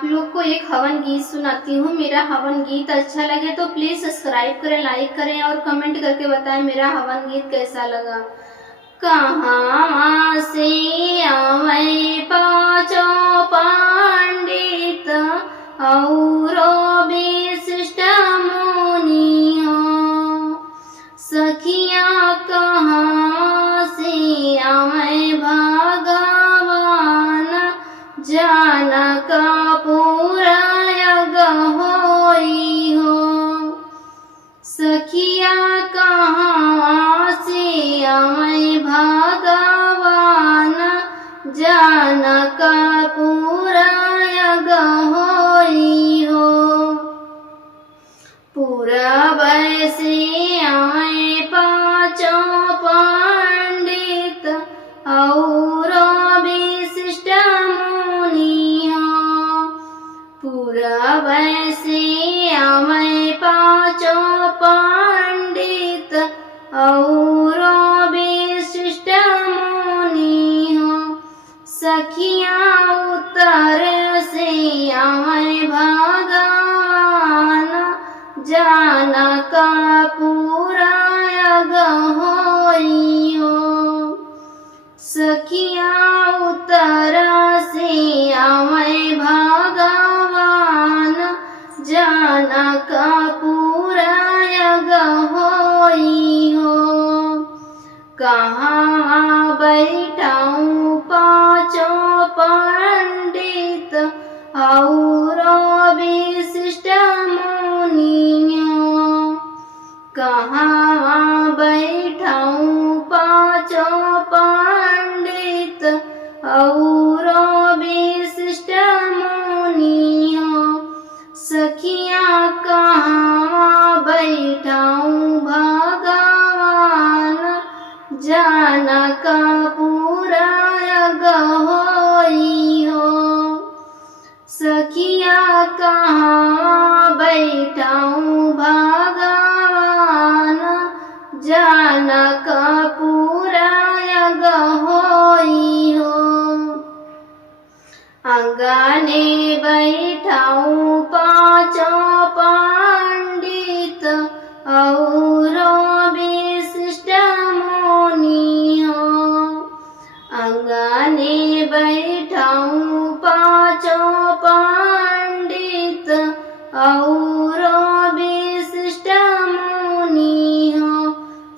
आप लोग को एक हवन गीत सुनाती हूँ। मेरा हवन गीत अच्छा लगे तो प्लीज सब्सक्राइब करें, लाइक करें और कमेंट करके बताएं मेरा हवन गीत कैसा लगा। कहाँ से आवे पाँचों पंडित और विशिष्ट मुनि हो, सखियाँ कहाँ से आवे भगवान, जनक पूरा यज्ञ होई हो। सखियाँ कहाँ से आवे भगवान, जनक पूरा यज्ञ होई हो। पूरब से आए पाँचों पंडित और विशिष्ट मुनि हो। पूरब से आए पाँचों पंडित और विशिष्ट मुनि हो। सखियाँ उत्तर से आए भगवान, जनक पूरा यज्ञ होई हो। सखियाँ उत्तर से आवे भगवान, जनक पूरा यज्ञ होई हो। कहाँ बैठाऊँ पाँचों पंडित और विशिष्ट मुनि हो। कहाँ बैठाऊँ पाँचों पंडित और विशिष्ट मुनि हो। सखियाँ कहाँ बैठाऊँ भगवान, जनक पूरा यज्ञ होई हो। सखियाँ कहाँ बैठाऊँ भगवान, जनक पूरा यज्ञ होई हो। आंगने बैठाऊँ पाँचों पंडित और विशिष्ट मुनि हो। आंगने बैठाऊँ पाँचों पंडित और विशिष्ट मुनि हो।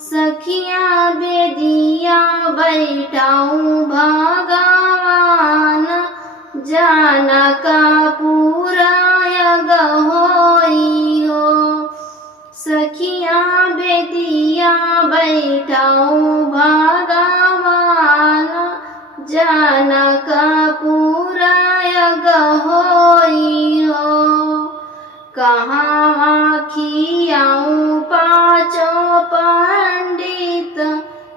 सखियाँ बेदिया बैठाऊँ भगवान, जनक पूरा यज्ञ होई हो। सखियाँ बेदिया बैठाऊँ भगवान, जनक पूरा यज्ञ होई हो। कहाँ खियाऊँ पाँचों पंडित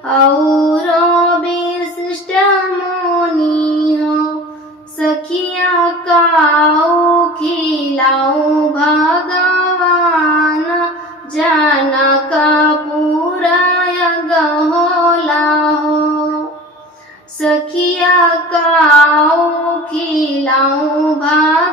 और विशिष्ट मुनि हो। सखियाँ काऊ खिलाऊँ भगवान, जनक पूरा यज्ञ होला हो। सखियाँ काऊ खिलाऊँ भगवान,